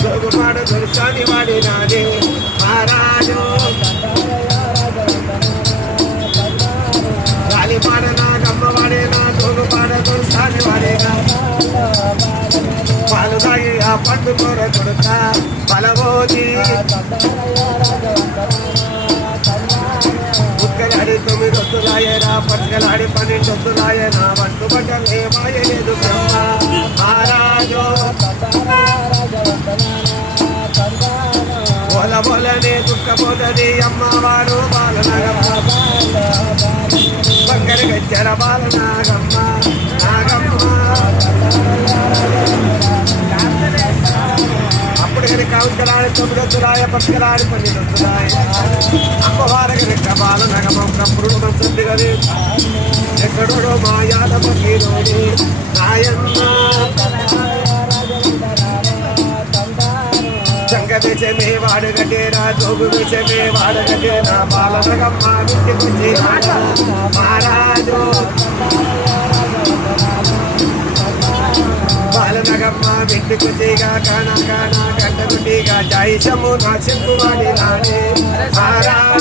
జోగుమాడు దొరసాని వాడినాడే. మహారాజు. గాలిపాడ నా గమ్మ వాడేనా జోగుపాడ దొరసాని వాడేనా. పాలు తాగి ఆ కూర కొడుతా పలవోజీ వద్దులాయనా పట్టుకలాడి పని వద్దులాయనా పట్టు మాయలేదు బ్రహ్మ. మహారాజో బొల బొలనే దుఃఖపోతది అమ్మవారు బాలనగమ్మ. బంగారు గజ్జర బాలనాగమ్మ నాగమ్మ. అప్పుడు కానీ కావుకరాడి తొమ్మిది వద్దులాయ పట్టుకలాడి పన్నెండు వద్దులాయ బాల రెక్క బాలనగమం నప్పుడు మంత్రుడి ఎక్కడో మా యాదవ హీరోని నాయన్న సంగ విషమే వాడగటేరా జోగు విషమే వాడగటేరా బాలనగమ్మ వింటికి మహారాజు బాలనగమ్మ వింటికుగా కానా కాన గంటనుడిగా జైషము నా చెంపు వాడి నాడే మహారాజు.